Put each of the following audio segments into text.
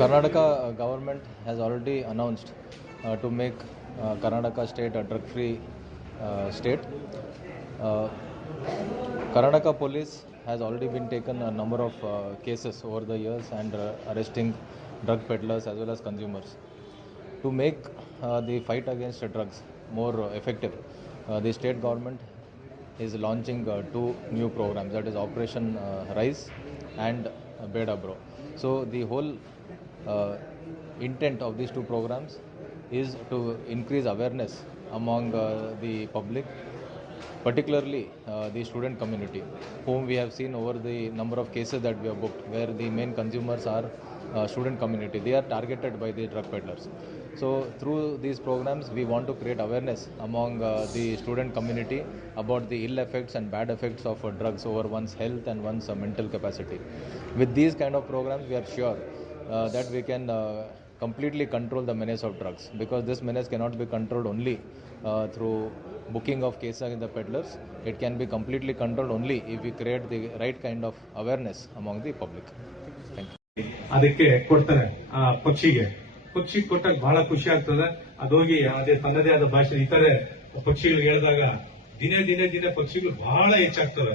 Karnataka government has already announced to make Karnataka state a drug-free state. Karnataka police has already been taken a number of cases over the years and arresting drug peddlers as well as consumers. To make the fight against drugs more effective, the state government is launching two new programs, that is Operation Rise and Beda Bro. So the whole intent of these two programs is to increase awareness among the public, particularly the student community, whom we have seen over the number of cases that we have booked, where the main consumers are student community. They are targeted by the drug peddlers. So through these programs, we want to create awareness among the student community about the ill effects and bad effects of drugs over one's health and one's mental capacity. With these kind of programs, we are sure that we can completely control the menace of drugs, because this menace cannot be controlled only through booking of cases in the peddlers. It can be completely controlled only if we create the right kind of awareness among the public. Thank you. ಅದಕ್ಕೆ ಕೊಡ್ತಾರೆ ಪಕ್ಷಿಗೆ ಕೊಟ್ಟಾಗ ಬಹಳ ಖುಷಿ ಆಗ್ತದೆ. ಅದೋಗಿ ಅದೇ ತನ್ನದೇ ಆದ ಭಾಷೆ ಇತರೆ ಪಕ್ಷಿಗಳಿಗೆ ಹೇಳಿದಾಗ ದಿನೇ ಪಕ್ಷಿಗಳು ಬಹಳ ಹೆಚ್ಚಾಗ್ತವೆ.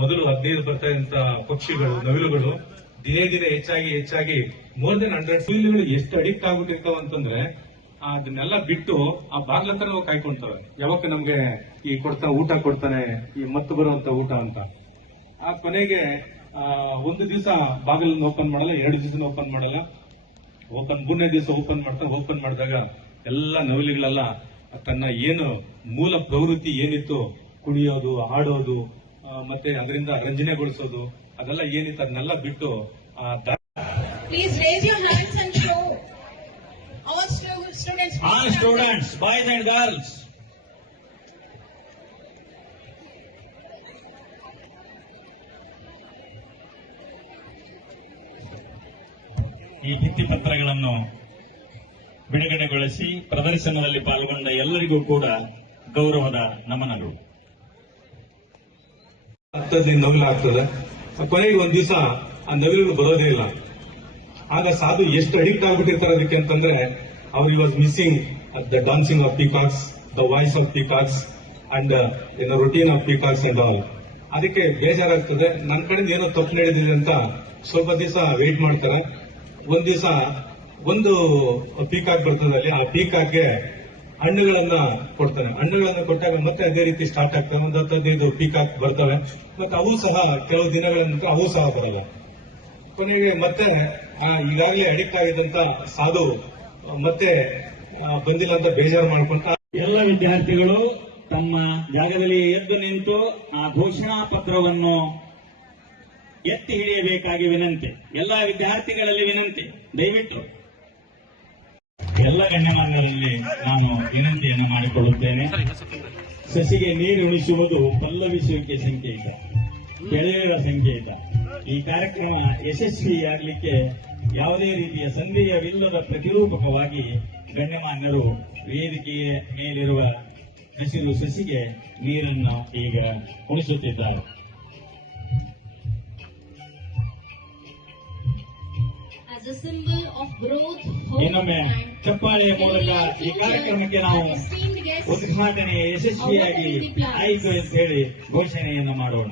ಮೊದಲು 15 ಬರ್ತಾ ಇದ್ದಂತ ಪಕ್ಷಿಗಳು, ನವಿಲುಗಳು ದಿನೇ ಹೆಚ್ಚಾಗಿ ಮೋರ್ ದೆನ್ 100 ನವಿಲುಗಳು ಎಷ್ಟು ಅಡಿಕ್ಟ್ ಆಗ್ಬಿಟ್ಟಿರ್ತಾವ ಅಂತಂದ್ರೆ ಅದನ್ನೆಲ್ಲ ಬಿಟ್ಟು ಆ ಬಾಗ್ಲ ಹತ್ರ ಹೋಗಿ ಕಾಯ್ಕೊಂತವೆ. ಯಾವಾಗ ನಮ್ಗೆ ಈ ಊಟ ಕೊಡ್ತಾನೆ, ಈ ಮತ್ತು ಬರುವಂತ ಊಟ ಅಂತ. ಆ ಕೊನೆಗೆ ಒಂದು ದಿವಸ ಬಾಗಿಲನ್ನು ಓಪನ್ ಮಾಡಲ್ಲ, 2 ದಿವಸ ಓಪನ್ ಮಾಡಲ್ಲ. ಮೂರನೇ ದಿವಸ ಓಪನ್ ಮಾಡಿದಾಗ ಎಲ್ಲ ನವಿಲುಗಳೆಲ್ಲ ತನ್ನ ಏನು ಮೂಲ ಪ್ರವೃತ್ತಿ ಏನಿತ್ತು, ಕುಣಿಯೋದು, ಹಾಡೋದು, ಮತ್ತೆ ಅದರಿಂದ ರಂಜನೆಗೊಳಿಸೋದು, ಅದೆಲ್ಲ ಏನಿತ್ತು ಅದನ್ನೆಲ್ಲ ಬಿಟ್ಟು Please raise your hands and show all students, boys and girls. ಈ ಭಿತ್ತಿಪತ್ರಗಳನ್ನು ಬಿಡುಗಡೆಗೊಳಿಸಿ ಪ್ರದರ್ಶನದಲ್ಲಿ ಪಾಲ್ಗೊಂಡ ಎಲ್ಲರಿಗೂ ಕೂಡ ಗೌರವದ ನಮನಗಳು. ನವಿಲು ಆಗ್ತದೆ. ಕೊನೆಗೆ ಒಂದ್ ದಿವಸ ಆ ನವಿಲು ಬರೋದೇ ಇಲ್ಲ. ಆಗ ಸಾಧು ಎಷ್ಟು ಅಡಿಕ್ಟ್ ಆಗ್ಬಿಟ್ಟಿರ್ತಾರೆ ಅದಕ್ಕೆ ಅಂತಂದ್ರೆ, ಅವ್ರು was missing the dancing of Peacocks, the voice of Peacocks and routine of Peacocks and all. ಅದಕ್ಕೆ ಬೇಜಾರಾಗ್ತದೆ. ನನ್ನ ಕಡೆಯಿಂದ ಏನೋ ತಪ್ಪು ನಡೆದಿದೆ ಅಂತ ಸ್ವಲ್ಪ ದಿವಸ ವೇಟ್ ಮಾಡ್ತಾರೆ. ಒಂದ್ ದಿವಸ ಒಂದು ಪೀಕಾಕ್ ಬರ್ತದೆ. ಅಲ್ಲಿ ಆ ಪೀಕಾಕ್ಗೆ ಹಣ್ಣುಗಳನ್ನ ಕೊಡ್ತಾನೆ. ಹಣ್ಣುಗಳನ್ನ ಕೊಟ್ಟಾಗ ಮತ್ತೆ ಅದೇ ರೀತಿ ಸ್ಟಾರ್ಟ್ ಆಗ್ತವೆ. ಒಂದು 10-15 ಪೀಕಾಕ್ ಬರ್ತವೆ. ಮತ್ತೆ ಅವು ಸಹ ಕೆಲವು ದಿನಗಳ ನಂತರ ಅವು ಸಹ ಬರಲ್ಲ. ಕೊನೆಗೆ ಮತ್ತೆ ಈಗಾಗಲೇ ಅಡಿಕ್ಟ್ ಆಗಿದ್ದಂತ ಸಾಧು ಮತ್ತೆ ಬಂದಿಲ್ಲ ಅಂತ ಬೇಜಾರು ಮಾಡ್ಕೊಂತ ಎಲ್ಲ ವಿದ್ಯಾರ್ಥಿಗಳು ತಮ್ಮ ಜಾಗದಲ್ಲಿ ಎದ್ದು ನಿಂತು ಆ ಘೋಷಣಾ ಪತ್ರವನ್ನು ಎತ್ತಿ ಹಿಡಿಯಬೇಕಾಗಿ ವಿನಂತಿ. ಎಲ್ಲ ವಿದ್ಯಾರ್ಥಿಗಳಲ್ಲಿ ವಿನಂತಿ, ದಯವಿಟ್ಟು ಎಲ್ಲ ಗಣ್ಯಮಾನ್ಯರಲ್ಲಿ ನಾನು ವಿನಂತಿಯನ್ನು ಮಾಡಿಕೊಳ್ಳುತ್ತೇನೆ. ಸಸಿಗೆ ನೀರು ಉಣಿಸುವುದು ಪಲ್ಲವಿಸುವಿಕೆ ಸಂಕೇತ, ಬೆಳೆಯುವ ಸಂಕೇತ. ಈ ಕಾರ್ಯಕ್ರಮ ಯಶಸ್ವಿಯಾಗಲಿಕ್ಕೆ ಯಾವುದೇ ರೀತಿಯ ಸಂದೇಹವಿಲ್ಲದ ಪ್ರತಿರೂಪಕವಾಗಿ ಗಣ್ಯಮಾನ್ಯರು ವೇದಿಕೆಯ ಮೇಲಿರುವ ಹಸಿರು ಸಸಿಗೆ ನೀರನ್ನು ಈಗ ಉಣಿಸುತ್ತಿದ್ದಾರೆ. ಇನ್ನೊಮ್ಮೆ ಚಪ್ಪಾಳೆಯ ಮೂಲಕ ಈ ಕಾರ್ಯಕ್ರಮಕ್ಕೆ ನಾವು ಉದ್ಘಾಟನೆ ಯಶಸ್ವಿಯಾಗಿ ಆಯಿತು ಅಂತ ಹೇಳಿ ಘೋಷಣೆಯನ್ನು ಮಾಡೋಣ.